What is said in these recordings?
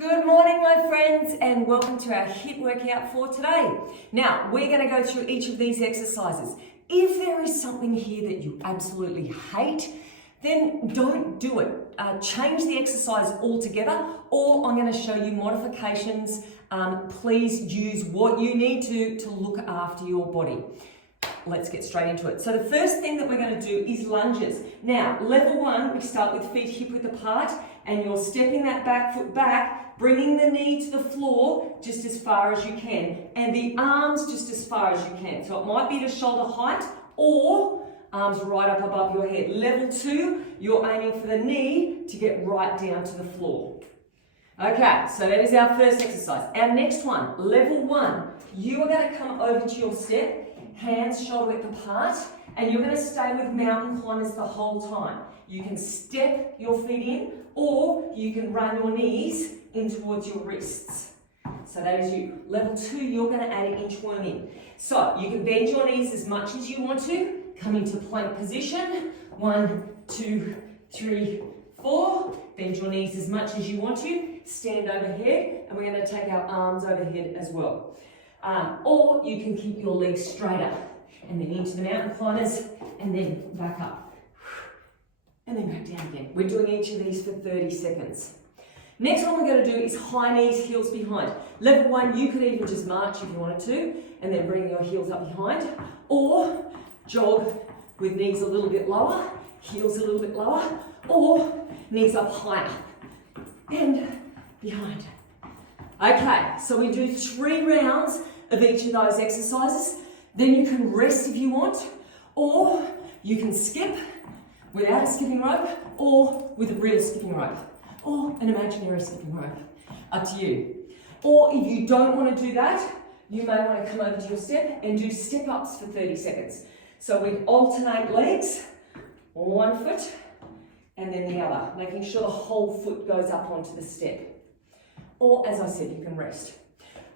Good morning, my friends, and welcome to our HIIT workout for today. Now, we're going to go through each of these exercises. If there is something here that you absolutely hate, then don't do it. Change the exercise altogether, or I'm going to show you modifications. Please use what you need to look after your body. Let's get straight into it. So the first thing that we're going to do is lunges. Now, level one, we start with feet hip width apart, and you're stepping that back foot back, bringing the knee to the floor just as far as you can, and the arms just as far as you can. So it might be to shoulder height or arms right up above your head. Level two, you're aiming for the knee to get right down to the floor. Okay, so that is our first exercise. Our next one, level one, you are going to come over to your step, hands shoulder width apart, and you're going to stay with mountain climbers the whole time. You can step your feet in, or you can run your knees in towards your wrists. So that is you. Level two, you're going to add an inchworm in. So you can bend your knees as much as you want to, come into plank position. 1, 2, 3, 4. Bend your knees as much as you want to. Stand overhead, and we're going to take our arms overhead as well. Or you can keep your legs straighter, and then into the mountain climbers, and then back up, and then back down again. We're doing each of these for 30 seconds. Next one we're going to do is high knees, heels behind. Level one, you could even just march if you wanted to, and then bring your heels up behind, or jog with knees a little bit lower, heels a little bit lower, or knees up higher and behind. Okay, so we do 3 rounds of each of those exercises. Then you can rest if you want, or you can skip without a skipping rope, or with a real skipping rope, or an imaginary skipping rope. Up to you. Or if you don't want to do that, you may want to come over to your step and do step-ups for 30 seconds. So we alternate legs, one foot, and then the other, making sure the whole foot goes up onto the step. Or, as I said, you can rest.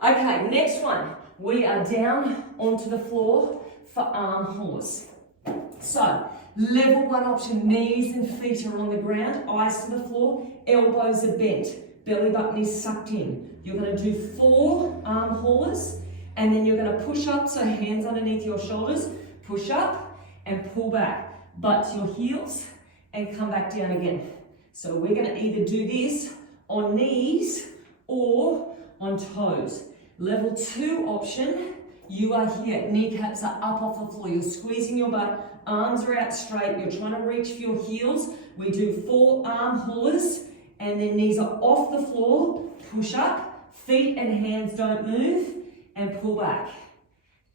Okay, next one. We are down onto the floor for arm haulers. So, level one option, knees and feet are on the ground, eyes to the floor, elbows are bent, belly button is sucked in. You're going to do 4 arm haulers, and then you're going to push up, so hands underneath your shoulders, push up and pull back. Butt to your heels and come back down again. So we're going to either do this on knees or on toes. Level 2 option, you are here, kneecaps are up off the floor, you're squeezing your butt, arms are out straight, you're trying to reach for your heels. We do 4 arm haulers, and then knees are off the floor, push up, feet and hands don't move, and pull back,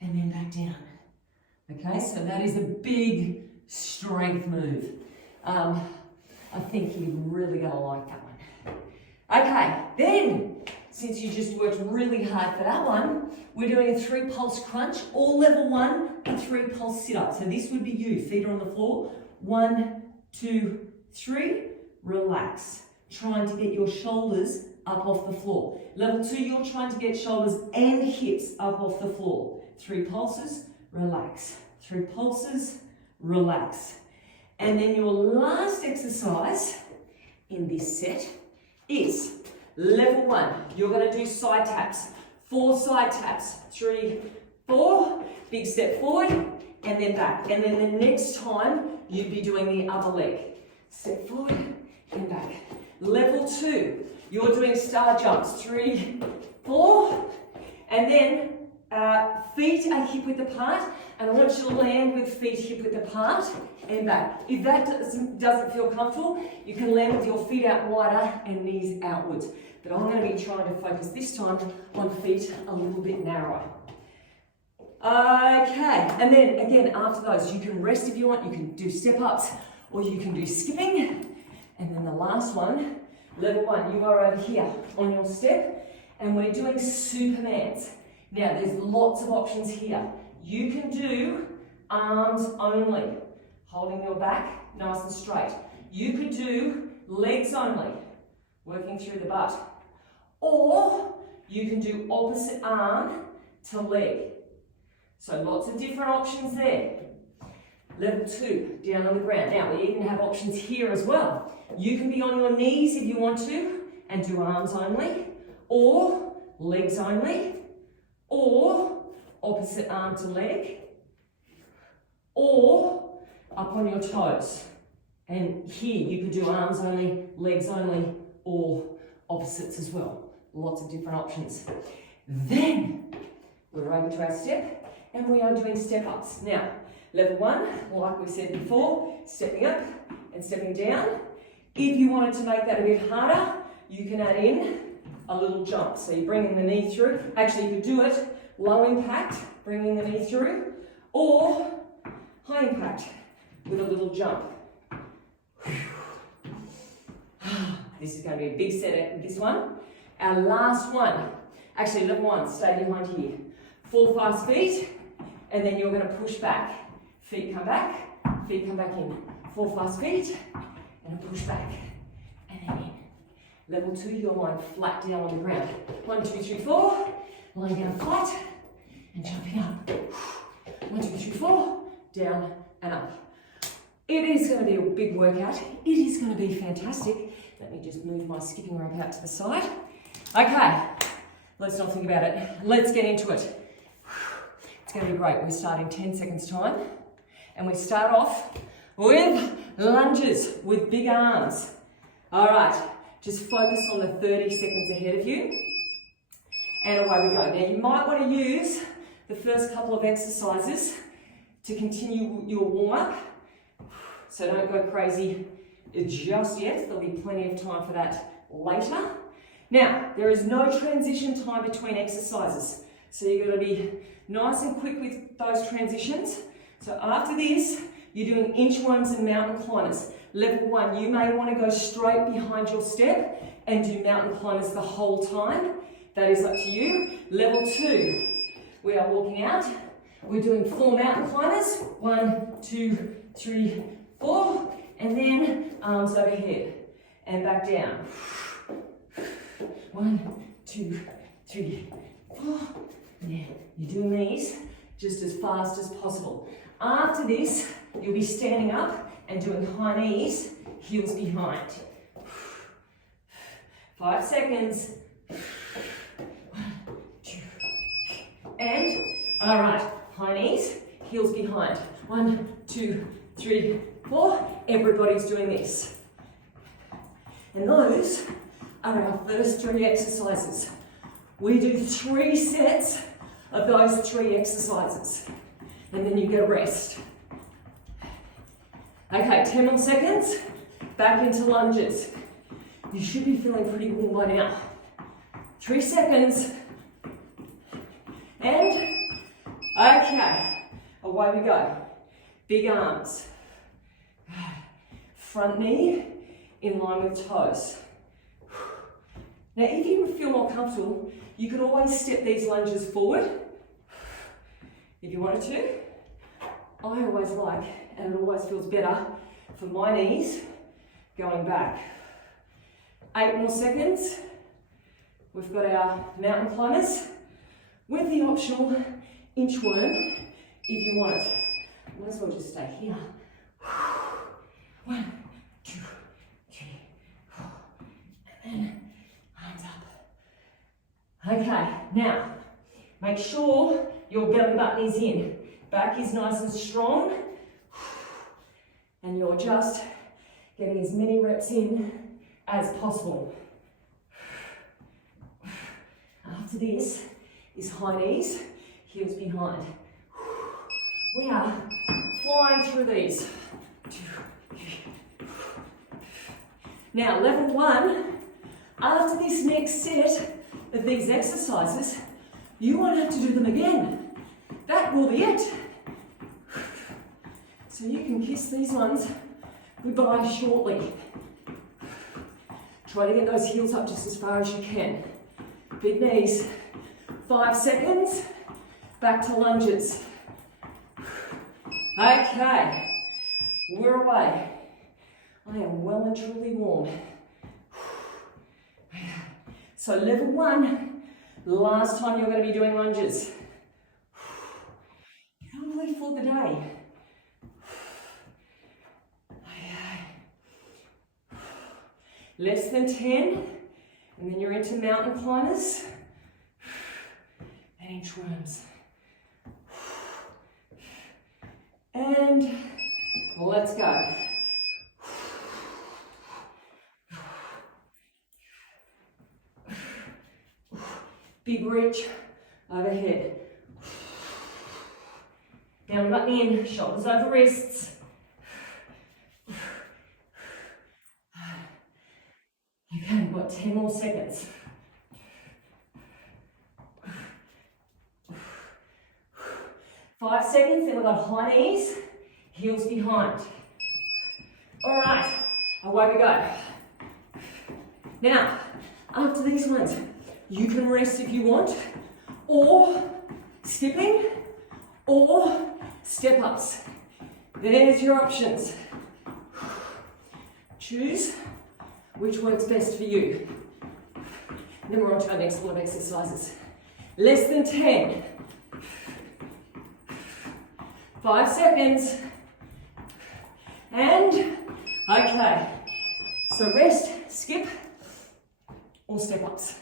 and then back down. Okay, so that is a big strength move. I think you're really going to like that one. Okay, then, since you just worked really hard for that one, we're doing a 3 pulse crunch, or level 1, a 3 pulse sit-up. So this would be you, feet are on the floor. 1, 2, 3, relax. Trying to get your shoulders up off the floor. Level 2, you're trying to get shoulders and hips up off the floor. 3 pulses, relax. 3 pulses, relax. And then your last exercise in this set is level 1. You're going to do side taps. 4 side taps. 3, 4. Big step forward and then back. And then the next time you'd be doing the other leg. Step forward and back. Level 2. You're doing star jumps. 3, 4. And then feet are hip width apart. And I want you to land with feet hip width apart and back. If that doesn't feel comfortable, you can land with your feet out wider and knees outwards. But I'm going to be trying to focus this time on feet a little bit narrower. Okay, and then again, after those, you can rest if you want. You can do step-ups or you can do skipping. And then the last one, level 1, you are over here on your step, and we're doing Supermans. Now, there's lots of options here. You can do arms only, holding your back nice and straight. You could do legs only, working through the butt. Or you can do opposite arm to leg. So lots of different options there. Level 2, down on the ground. Now, we even have options here as well. You can be on your knees if you want to, and do arms only, or legs only, or opposite arm to leg, or up on your toes. And here you could do arms only, legs only, or opposites as well. Lots of different options. Then we're over to our step, and we are doing step ups. Now, level 1, like we said before, stepping up and stepping down. If you wanted to make that a bit harder, you can add in a little jump. So you're bringing the knee through. Actually, you could do it low impact, bringing the knee through, or high impact with a little jump. This is going to be a big set at this one. Our last one, actually level 1, stay behind here. 4 fast feet, and then you're going to push back. Feet come back in. 4 fast feet, and a push back, and then in. Level 2, you're lying flat down on the ground. 1, 2, 3, 4, lying down flat, and jumping up. 1, 2, 3, 4, down and up. It is going to be a big workout. It is going to be fantastic. Let me just move my skipping rope out to the side. Okay, let's not think about it. Let's get into it. It's going to be great. We start in 10 seconds time. And we start off with lunges with big arms. All right, just focus on the 30 seconds ahead of you. And away we go. Now you might want to use the first couple of exercises to continue your warm-up. So don't go crazy just yet. There'll be plenty of time for that later. Now, there is no transition time between exercises. So you've got to be nice and quick with those transitions. So after this, you're doing inchworms and mountain climbers. Level 1, you may want to go straight behind your step and do mountain climbers the whole time. That is up to you. Level 2, we are walking out. We're doing 4 mountain climbers. 1, 2, 3, 4. And then arms overhead and back down. 1, 2, 3, 4. Yeah, you're doing these just as fast as possible. After this, you'll be standing up and doing high knees, heels behind. 5 seconds. 1, 2, and all right, high knees, heels behind. 1, 2, 3, 4. Everybody's doing this. And those are our first 3 exercises. We do 3 sets of those 3 exercises. And then you get a rest. Okay, 10 more seconds. Back into lunges. You should be feeling pretty warm by now. 3 seconds. And, okay, away we go. Big arms. Front knee in line with toes. Now, if you feel more comfortable, you can always step these lunges forward if you wanted to. I always like, and it always feels better for my knees going back. 8 more seconds. We've got our mountain climbers with the optional inchworm if you want it. Might as well just stay here. 1, 2, 3, 4, and then arms up. Okay, now make sure your belly button is in. Back is nice and strong. And you're just getting as many reps in as possible. After this is high knees, heels behind. We are flying through these. Now, level 1, after this next set of these exercises, you won't have to do them again. That will be it. So you can kiss these ones goodbye shortly. Try to get those heels up just as far as you can. Big knees. 5 seconds. Back to lunges. Okay, we're away. I am well and truly warm. So level 1, last time you're going to be doing lunges. Probably for the day. Less than 10, And then you're into mountain climbers and inchworms. And let's go. Big reach overhead. Down button in, shoulders over wrists. Okay, we've got 10 more seconds. 5 seconds, then we've got high knees, heels behind. All right, away we go. Now, after these ones, you can rest if you want, or skipping, or step ups. There's your options. Choose which works best for you. Then we're on to our next lot of exercises. Less than 10. 5 seconds. And, okay. So rest, skip, or step ups.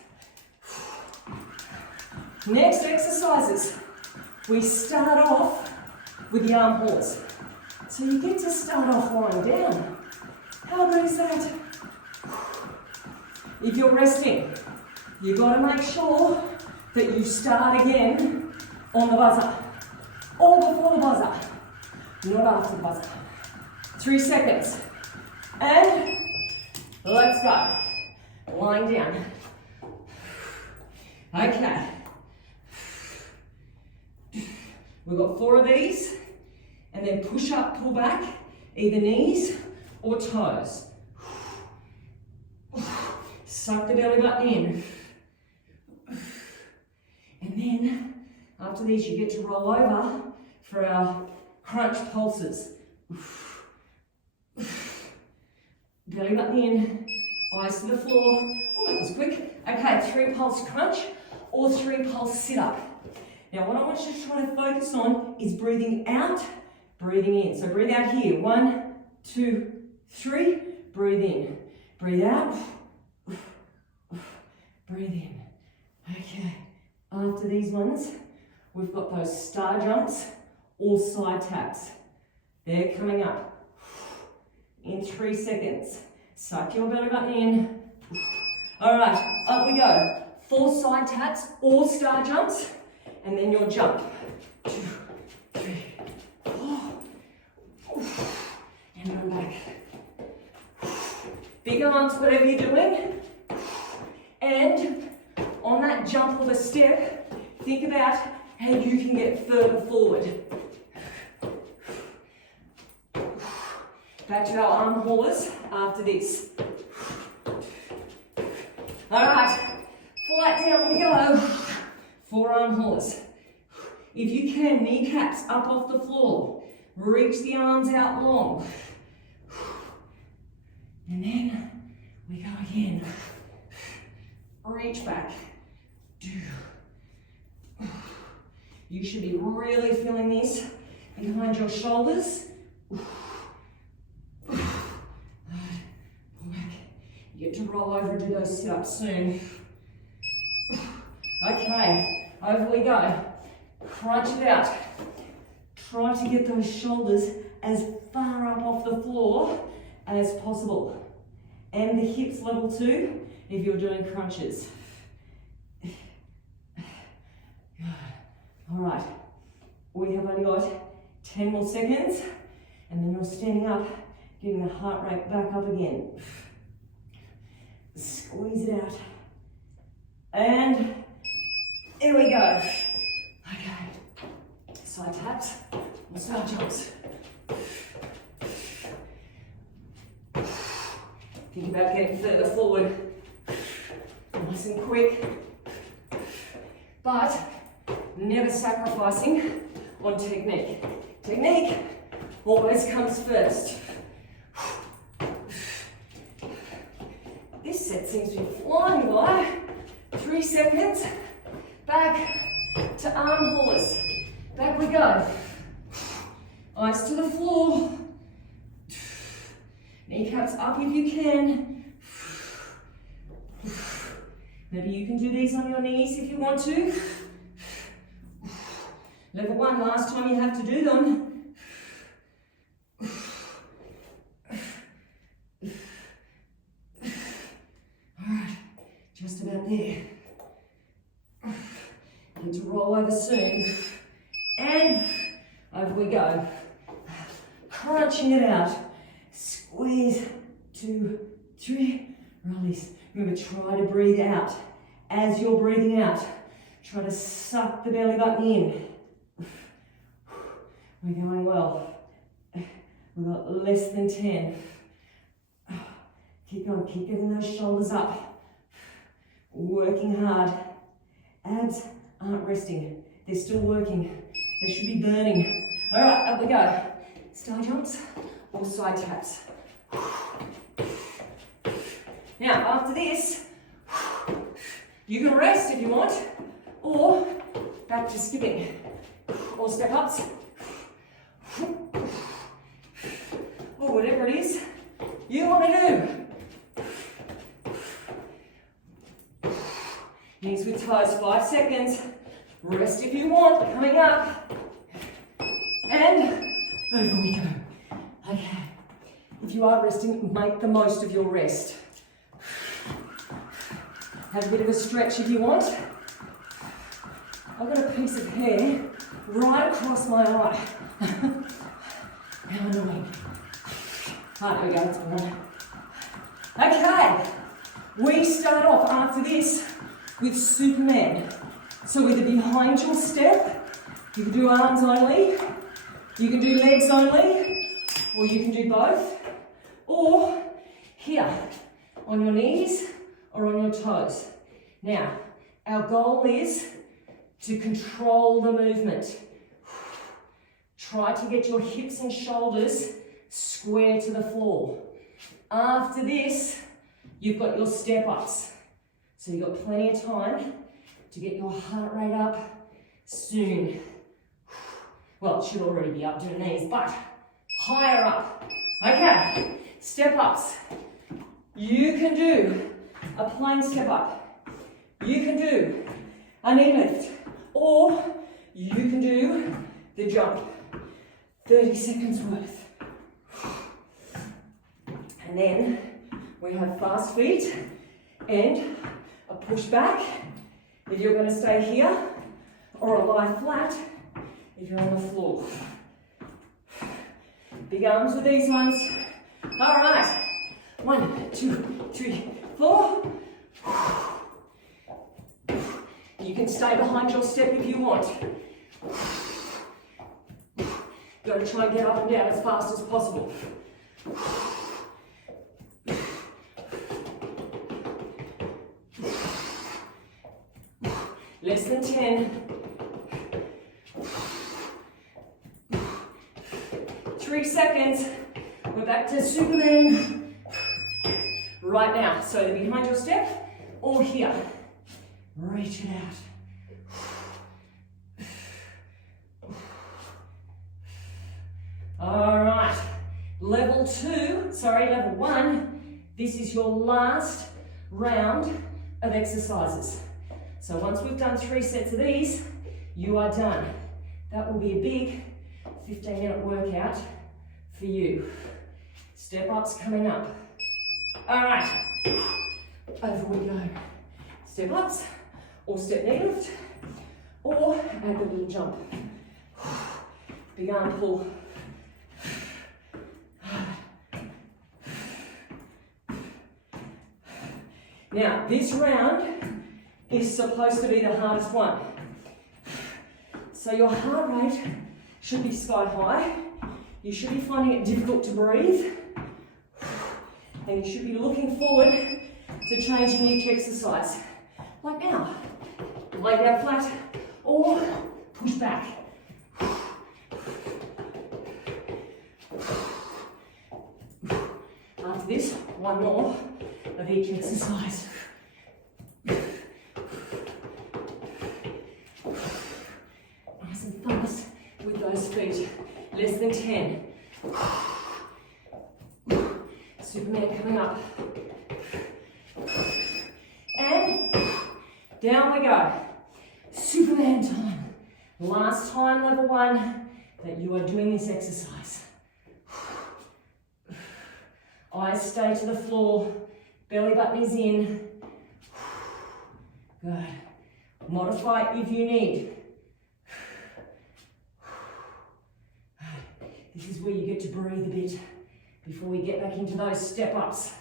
Next exercises. We start off with the arm pulls. So you get to start off lying down. How good is that? If you're resting, you've got to make sure that you start again on the buzzer. Or before the buzzer, not after the buzzer. 3 seconds. And let's go. Lying down. Okay. We've got 4 of these. And then push up, pull back, either knees or toes. Suck the belly button in. And then, after these, you get to roll over for our crunch pulses. Belly button in, eyes to the floor. Oh, that was quick. Okay, 3 pulse crunch or 3 pulse sit up. Now, what I want you to try to focus on is breathing out, breathing in. So breathe out here. 1, 2, 3. Breathe in. Breathe out. Breathe in. Okay. After these ones, we've got those star jumps or side taps. They're coming up in 3 seconds. Suck your belly button in. All right, up we go. 4 side taps or star jumps, and then you'll jump. 2, 3, 4. And come back. Big arms, whatever you're doing. And on that jump or the step, think about how you can get further forward. Back to our arm haulers after this. All right, flat down we go. 4 arm haulers. If you can, kneecaps up off the floor. Reach the arms out long. And then we go again. Reach back. You should be really feeling this behind your shoulders. Pull back. You get to roll over and do those sit-ups soon. Okay, over we go. Crunch it out. Try to get those shoulders as far up off the floor as possible. And the hips level too, if you're doing crunches. All right, we have only got 10 more seconds, and then you're standing up, getting the heart rate back up again. Squeeze it out. And here we go. Okay, side taps or side jumps. Think about getting further forward. Nice and quick. But never sacrificing on technique. Technique always comes first. This set seems to be flying by. 3 seconds. Back to arm haulers. Back we go. Eyes to the floor. Kneecaps up if you can. Maybe you can do these on your knees if you want to. Level 1, last time you have to do them. Alright, just about there. Need to roll over soon. And over we go. Crunching it out. Squeeze, 2, 3, release. Remember, try to breathe out. As you're breathing out, try to suck the belly button in. We're going well. We've got less than 10. Keep going, keep getting those shoulders up. Working hard. Abs aren't resting. They're still working. They should be burning. All right, up we go. Side jumps or side taps. Now, after this, you can rest if you want, or back to skipping, or step ups, or whatever it is you want to do. Knees with toes, 5 seconds. Rest if you want, coming up. And over we go. Okay. If you are resting, make the most of your rest. Have a bit of a stretch if you want. I've got a piece of hair right across my eye. How annoying. There we go, it's gone. Okay, we start off after this with Superman. So either behind your step, you can do arms only, you can do legs only, or you can do both. Or here, on your knees or on your toes. Now, our goal is to control the movement. Try to get your hips and shoulders square to the floor. After this, you've got your step ups. So you've got plenty of time to get your heart rate up soon. Well, it should already be up to the knees, but higher up. Okay, step ups. You can do a plain step up. You can do a knee lift, or you can do the jump. 30 seconds worth. And then we have fast feet and a push back if you're going to stay here, or a lie flat if you're on the floor. Big arms with these ones. All right. 1, 2, 3, 4. You can stay behind your step if you want. You've got to try and get up and down as fast as possible. Less than 10. 3 seconds. We're back to Superman. Right now. So either behind your step or here. Reach it out. All right. Level 1. This is your last round of exercises. So once we've done 3 sets of these, you are done. That will be a big 15-minute workout for you. Step ups coming up. All right, over we go. Step ups, or step knee lift, or add the little jump. Big arm pull. Now, this round is supposed to be the hardest one. So your heart rate should be sky high. You should be finding it difficult to breathe. And you should be looking forward to changing each exercise. Like now, lay down flat or push back. After this, one more of each exercise. Nice and fast with those feet. Less than 10. Superman coming up. And Down we go. Superman time. Last time, level 1, that you are doing this exercise. Eyes stay to the floor. Belly button is in. Good. Modify if you need. This is where you get to breathe a bit before we get back into those step-ups.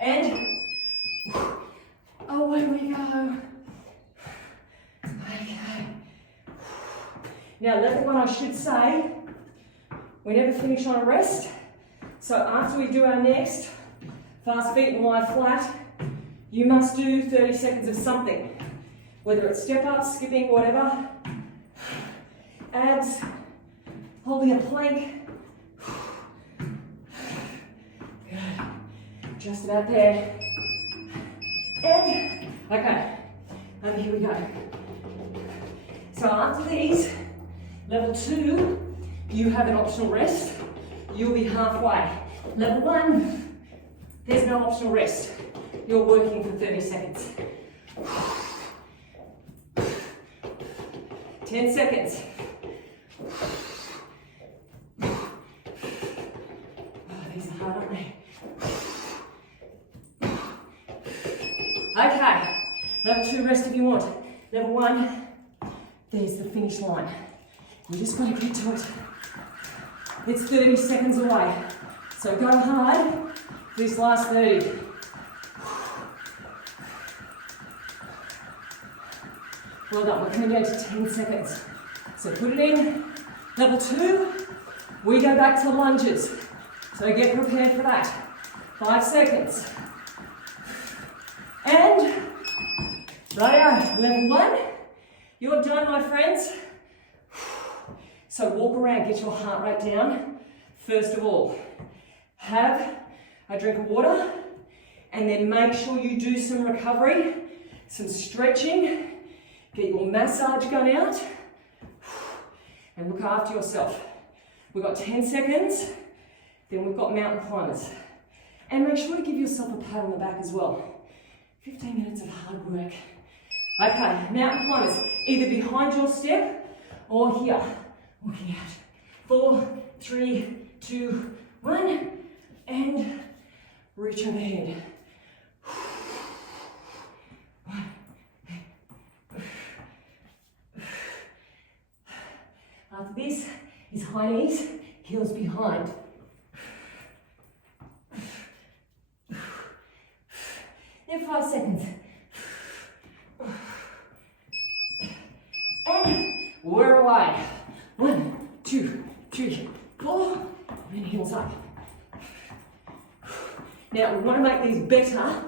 And away we go. Okay. Now, level 1, I should say, we never finish on a rest. So after we do our next fast feet and lie flat, you must do 30 seconds of something. Whether it's step-ups, skipping, whatever. Abs, holding a plank. Good. Just about there. And, okay, over here we go. So after these, level 2, you have an optional rest. You'll be halfway. Level 1, there's no optional rest. You're working for 30 seconds. 10 seconds. These are hard, aren't they? Okay, level 2 rest if you want. Level 1, there's the finish line. You just got to get to it. It's 30 seconds away. So go hard for this last 30. Well done, we're coming down to 10 seconds. So put it in. Level 2, we go back to lunges. So get prepared for that. 5 seconds. And right, level 1, you're done, my friends. So walk around, get your heart rate down. First of all, have a drink of water, and then make sure you do some recovery, some stretching, get your massage gun out, and look after yourself. We've got 10 seconds, then we've got mountain climbers. And make sure to give yourself a pat on the back as well. 15 minutes of hard work. Okay, mountain climbers, either behind your step or here. Walking out. 4, 3, 2, 1, and reach overhead. After this is high knees, heels behind. Then 5 seconds. And we're away. 1, 2, 3, 4, and heels up. Now, we want to make these better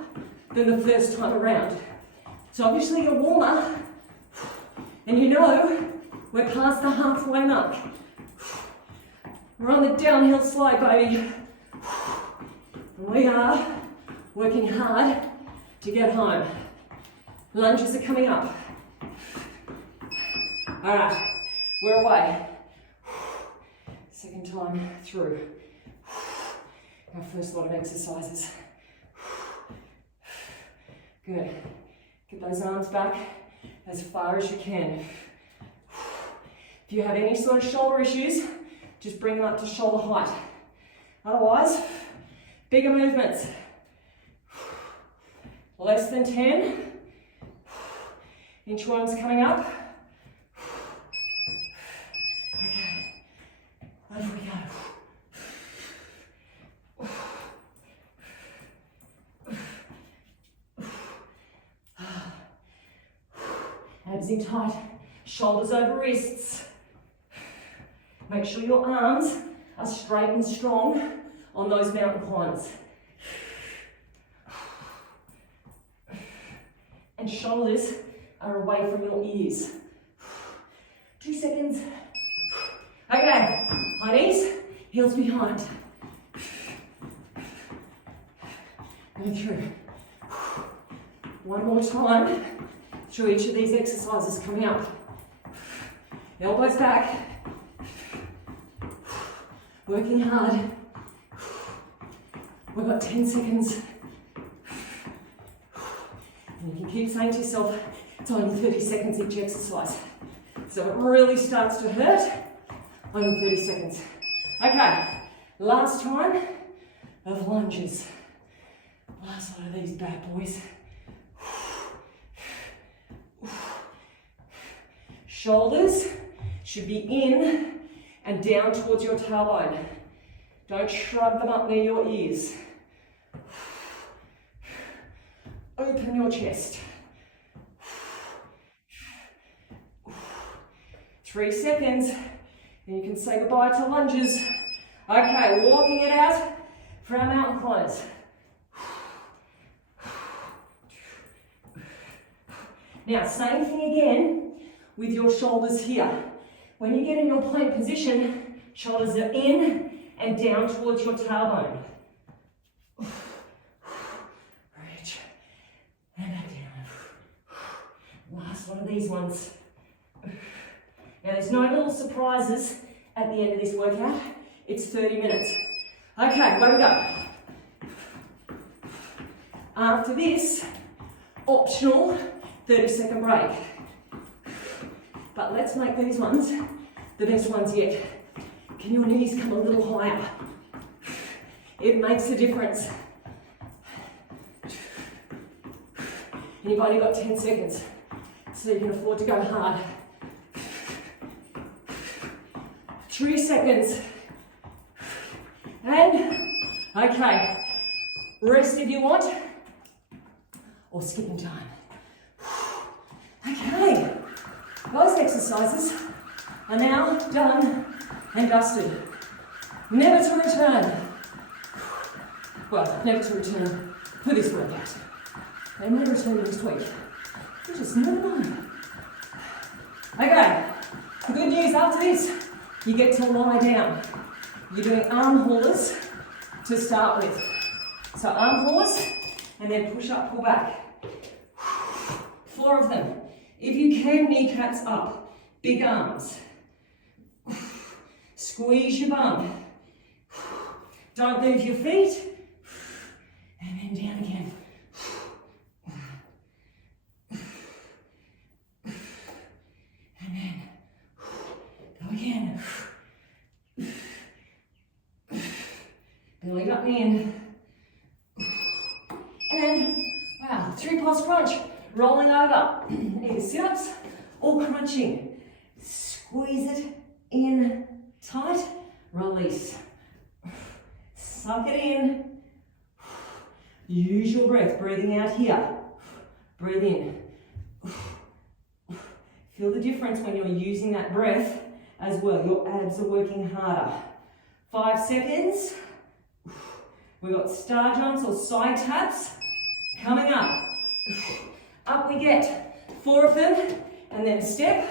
than the first time around. So obviously you're warmer, and you know we're past the halfway mark. We're on the downhill slide, baby. We are working hard to get home. Lunges are coming up. All right. We're away. Second time through. Our first lot of exercises. Good. Get those arms back as far as you can. If you have any sort of shoulder issues, just bring them up to shoulder height. Otherwise, bigger movements. Less than 10. Inchworm's coming up. Over we go. Abs in tight, shoulders over wrists. Make sure your arms are straight and strong on those mountain climbers. And shoulders are away from your ears. 2 seconds. Okay, high knees, heels behind. Go through. One more time through each of these exercises coming up. Elbows back. Working hard. We've got 10 seconds. keep saying to yourself, it's only 30 seconds each exercise. So it really starts to hurt. Only 30 seconds. Okay, last time of lunges. Last one of these bad boys. Shoulders should be in and down towards your tailbone. Don't shrug them up near your ears. Open your chest. 3 seconds, and you can say goodbye to lunges. Okay, walking it out for our mountain climbers. Now, same thing again with your shoulders here. When you get in your plank position, shoulders are in and down towards your tailbone. Reach. And back down. Last one of these ones. Now, there's no little surprises at the end of this workout. It's 30 minutes. Okay, where we go. After this, optional 30-second break. But let's make these ones the best ones yet. Can your knees come a little higher? It makes a difference. And you've only got 10 seconds, so you can afford to go hard. 3 seconds. And, okay, rest if you want, or skipping time. Okay, those exercises are now done and dusted. Never to return. Well, never to return for this workout. They may return next week. You just never know. Okay, the good news after this, you get to lie down. You're doing arm haulers to start with. So arm haulers, and then push up, pull back. 4 of them. If you can, kneecaps up, big arms. Squeeze your bum. Don't move your feet. And then down again. And then go again. Belly button in. And, wow, 3 pulse crunch. Rolling over. Either sit-ups or crunching. Squeeze it in tight. Release. Suck it in. Use your breath. Breathing out here. Breathe in. Feel the difference when you're using that breath as well. Your abs are working harder. 5 seconds. We've got star jumps or side taps coming up. Up we get. 4 of them, and then a step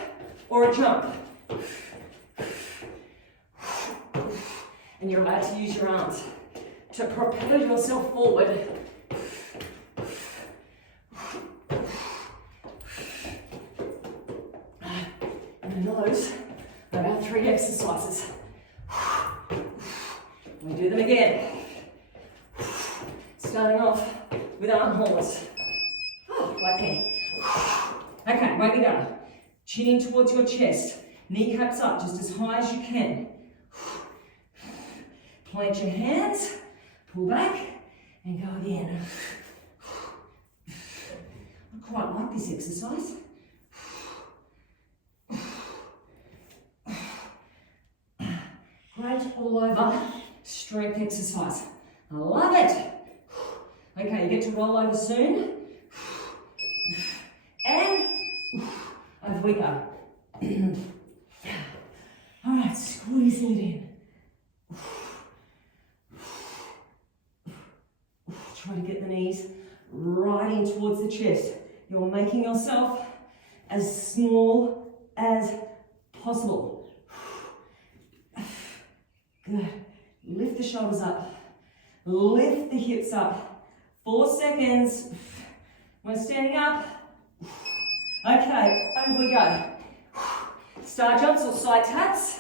or a jump. And you're allowed to use your arms to propel yourself forward. And those are our 3 exercises. We do them again. Starting off with arm haulers. Like that. Okay, way to go. Chin in towards your chest. Kneecaps up just as high as you can. Plant your hands, pull back, and go again. I quite like this exercise. Great all over strength exercise. I love it. Okay, you get to roll over soon. And over we go. All right, squeezing it in. Try to get the knees right in towards the chest. You're making yourself as small as possible. Good. Lift the shoulders up. Lift the hips up. 4 seconds. We're standing up. Okay, over we go. Star jumps or side taps.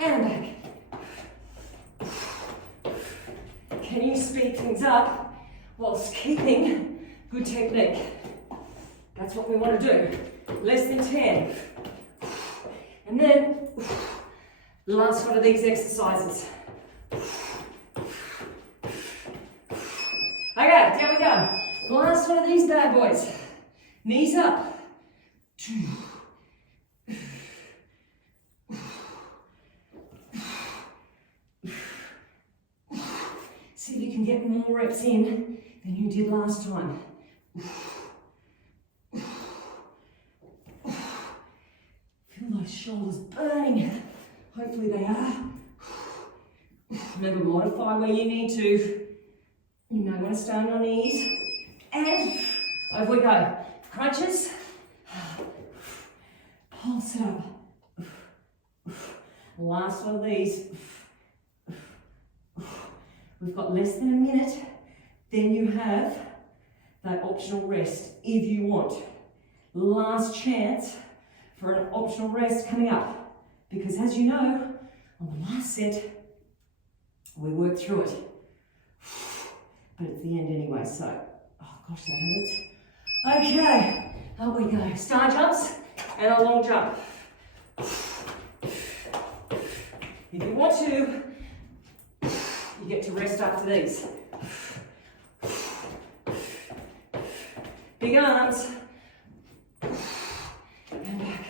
And back. can you speed things up whilst keeping good technique? That's what we want to do. Less than 10. And then, the last one of these exercises. Okay, down we go. The last one of these bad boys. Knees up. 2. See if you can get more reps in than you did last time. Feel those shoulders burning. Hopefully they are. Remember, modify where you need to. You may want to stay on your knees. And over we go. Crunches. Pulse it up. Last one of these. We've got less than a minute. Then you have that optional rest if you want. Last chance for an optional rest coming up. Because as you know, on the last set, we work through it. But it's the end anyway, so, oh gosh, that hurts. Okay, up we go. Star jumps and a long jump. If you want to, you get to rest after these. Big arms. And back.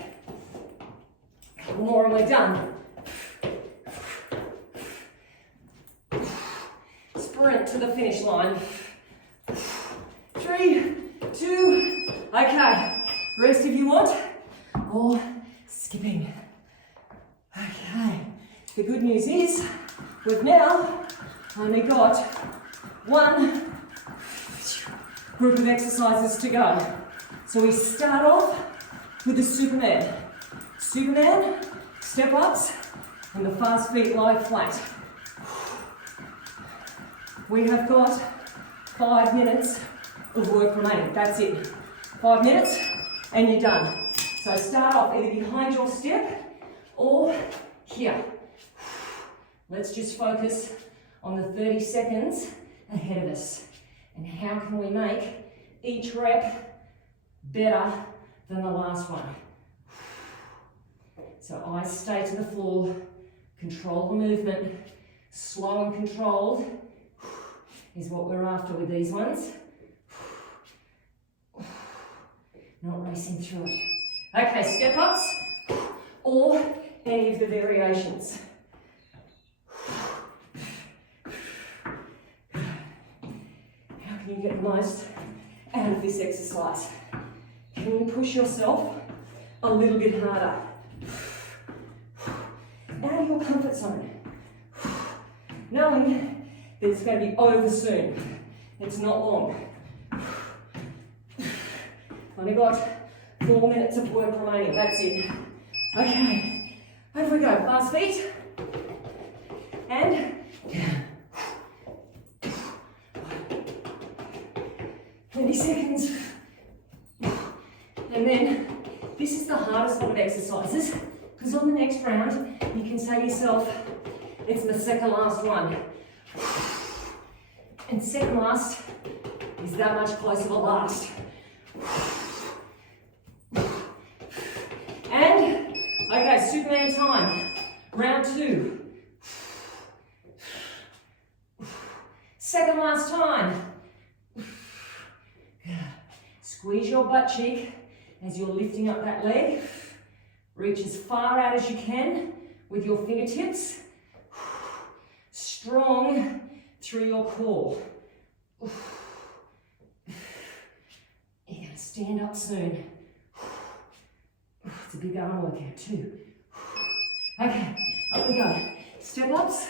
A couple more and we're done. Sprint to the finish line. 3, 2, okay. Rest if you want, or skipping. Okay. The good news is, we've now only got one group of exercises to go. So we start off with the Superman. Superman, step ups, and the fast feet lie flat. We have got 5 minutes of work remaining. That's it. 5 minutes and you're done. So start off either behind your step or here. Let's just focus on the 30 seconds ahead of us. And how can we make each rep better than the last one? So eyes stay to the floor, control the movement, slow and controlled is what we're after with these ones. Not racing through it. Okay, step ups or any of the variations. How can you get the most out of this exercise? Can you push yourself a little bit harder? Out of your comfort zone. Knowing that it's going to be over soon. It's not long. Only got 4 minutes of work remaining. That's it. Okay. Over we go. Fast feet. And 20 seconds. And then this is the hardest one of exercises because on the next round you can say to yourself, it's the second last one. And second last is that much closer to last. And, okay, Superman time. Round 2. Second last time. Squeeze your butt cheek as you're lifting up that leg. Reach as far out as you can with your fingertips. Strong through your core. You're going to stand up soon. It's a big arm workout too. Okay, up we go. Step ups.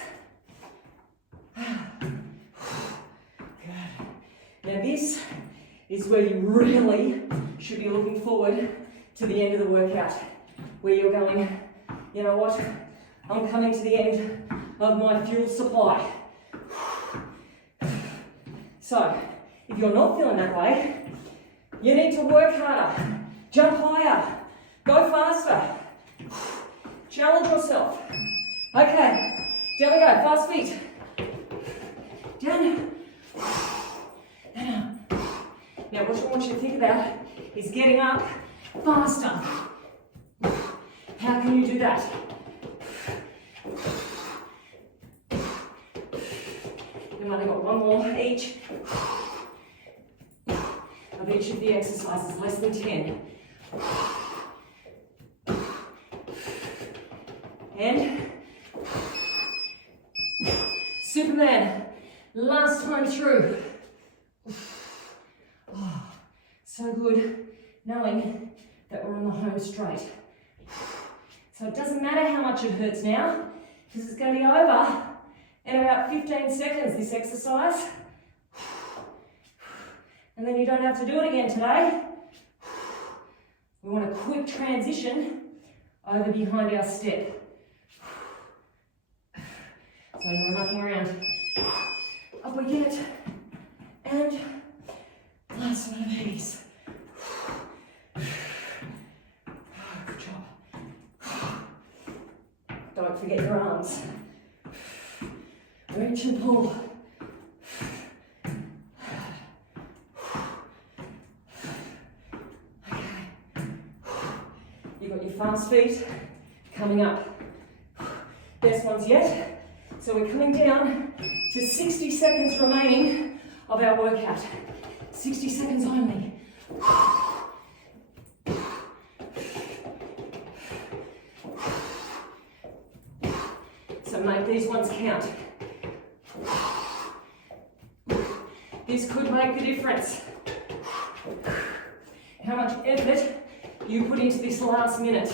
Good. Now this is where you really should be looking forward to the end of the workout. Where you're going, you know what? I'm coming to the end of my fuel supply. So, if you're not feeling that way, you need to work harder, jump higher, go faster, challenge yourself. Okay, down we go, fast feet. down, and up. Now what I want you to think about is getting up faster. How can you do that? We've only got one more each of each of the exercises, less than 10. And Superman, last time through. Oh, so good knowing that we're on the home straight. So it doesn't matter how much it hurts now, because it's going to be over in about 15 seconds, this exercise. And then you don't have to do it again today. We want a quick transition over behind our step. So no mucking around. Up we get. And last one of these. Good job. Don't forget your arms. Reach and pull. Okay. You've got your fast feet coming up. Best ones yet. So we're coming down to 60 seconds remaining of our workout. 60 seconds only. So make these ones count. This could make the difference. How much effort you put into this last minute.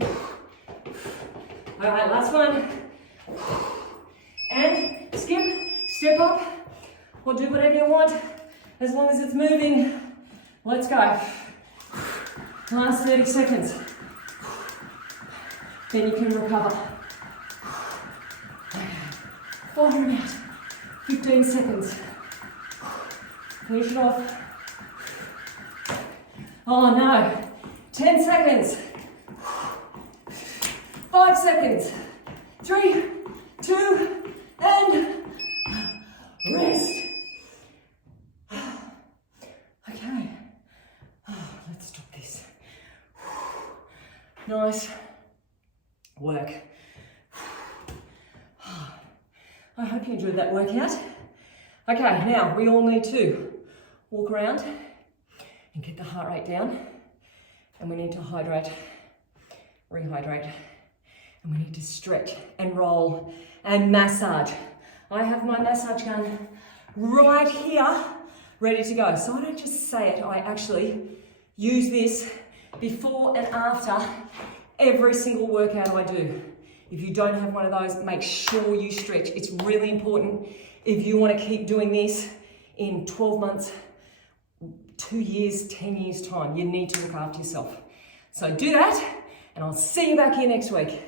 All right, last one. And skip, step up, or do whatever you want, as long as it's moving. Let's go. Last 30 seconds. Then you can recover. 4 minutes, 15 seconds. Finish it off. Oh no, 10 seconds. 5 seconds. 3, 2, and rest. Okay. Let's stop this. Nice work. I hope you enjoyed that workout. Okay, now we all need to walk around and get the heart rate down, and we need to hydrate, rehydrate, and we need to stretch and roll and massage. I have my massage gun right here, ready to go. So I don't just say it, I actually use this before and after every single workout I do. If you don't have one of those, make sure you stretch. It's really important if you want to keep doing this in 12 months, 2 years, 10 years time. You need to look after yourself. So do that, and I'll see you back here next week.